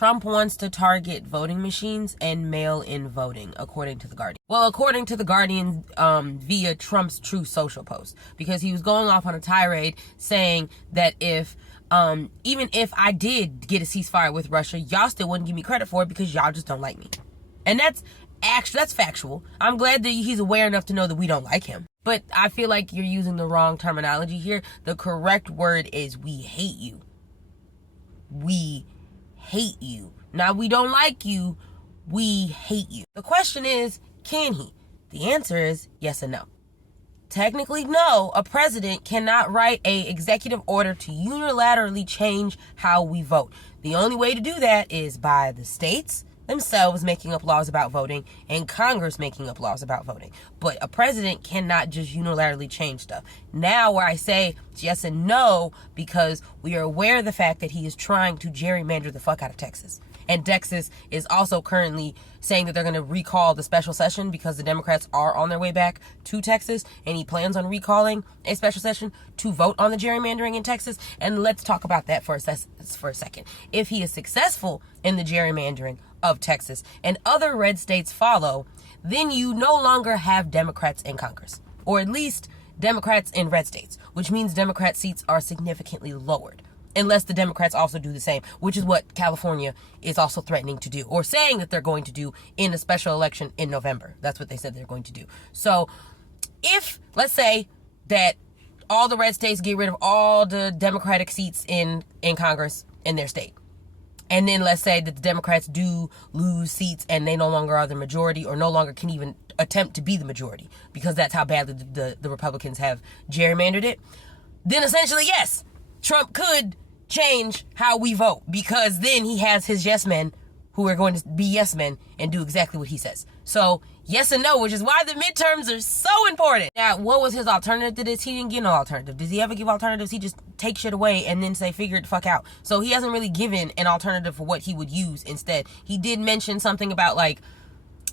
Trump wants to target voting machines and mail-in voting, according to The Guardian. Well, according to The Guardian, via Trump's Truth Social post, because he was going off on a tirade saying that even if I did get a ceasefire with Russia, y'all still wouldn't give me credit for it because y'all just don't like me. And that's factual. I'm glad that he's aware enough to know that we don't like him. But I feel like you're using the wrong terminology here. The correct word is we hate you. We hate you. Now, we don't like you. We hate you. The question is, can he? The answer is yes and no. Technically, no. A president cannot write an executive order to unilaterally change how we vote. The only way to do that is by the states themselves making up laws about voting and Congress making up laws about voting. But a president cannot just unilaterally change stuff. Now, where I say yes and no, because we are aware of the fact that he is trying to gerrymander the fuck out of Texas. And Texas is also currently saying that they're going to recall the special session because the Democrats are on their way back to Texas, and he plans on recalling a special session to vote on the gerrymandering in Texas. And let's talk about that for a second. If he is successful in the gerrymandering of Texas and other red states follow, then you no longer have Democrats in Congress, or at least Democrats in red states, which means Democrat seats are significantly lowered. Unless the Democrats also do the same, which is what California is also threatening to do, or saying that they're going to do in a special election in November. That's what they said they're going to do. So if, let's say, that all the red states get rid of all the Democratic seats in Congress in their state, and then let's say that the Democrats do lose seats and they no longer are the majority, or no longer can even attempt to be the majority, because that's how badly the Republicans have gerrymandered it, then essentially, yes, Trump could change how we vote, because then he has his yes men who are going to be yes men and do exactly what he says. So yes and no, which is why the midterms are so important. Now, what was his alternative to this? He didn't give no alternative. Does he ever give alternatives? He just takes shit away and then say, figure it the fuck out. So he hasn't really given an alternative for what he would use instead. He did mention something about like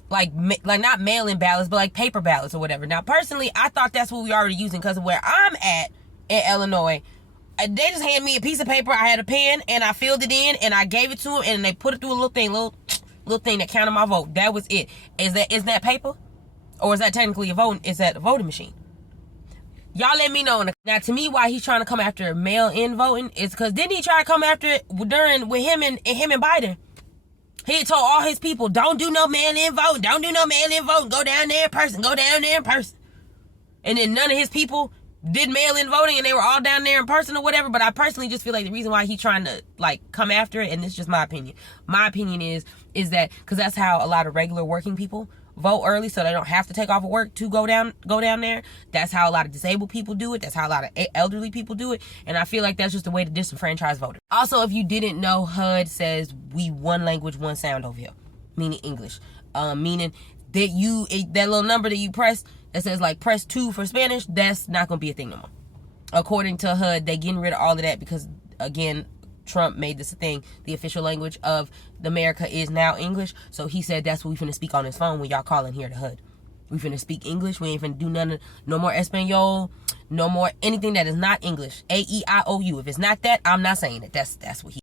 not mail-in ballots, but like paper ballots or whatever. Now, personally, I thought that's what we already using, because of where I'm at in Illinois. They just handed me a piece of paper. I had a pen and I filled it in and I gave it to them, and they put it through a little thing that counted my vote. That was it. Is that paper? Or is that technically a vote? Is that a voting machine? Y'all let me know. Now, to me, why he's trying to come after mail-in voting is because didn't he try to come after it with him and Biden? He told all his people, don't do no mail-in voting. Don't do no mail-in voting. Go down there in person. Go down there in person. And then none of his people did mail-in voting, and they were all down there in person or whatever. But I personally just feel like the reason why he's trying to come after it, and this is just my opinion. My opinion is that because that's how a lot of regular working people vote early, so they don't have to take off of work to go down there. That's how a lot of disabled people do it. That's how a lot of elderly people do it. And I feel like that's just a way to disenfranchise voters. Also, if you didn't know, HUD says we one language, one sound over here, meaning English. Meaning that that little number that you press that says press 2 for Spanish, that's not going to be a thing no more. According to HUD, they getting rid of all of that because, again, Trump made this a thing. The official language of America is now English. So he said that's what we finna speak on his phone when y'all calling here to HUD. We finna speak English. We ain't finna do no more Espanol, no more anything that is not English. A-E-I-O-U. If it's not that, I'm not saying it. That's what he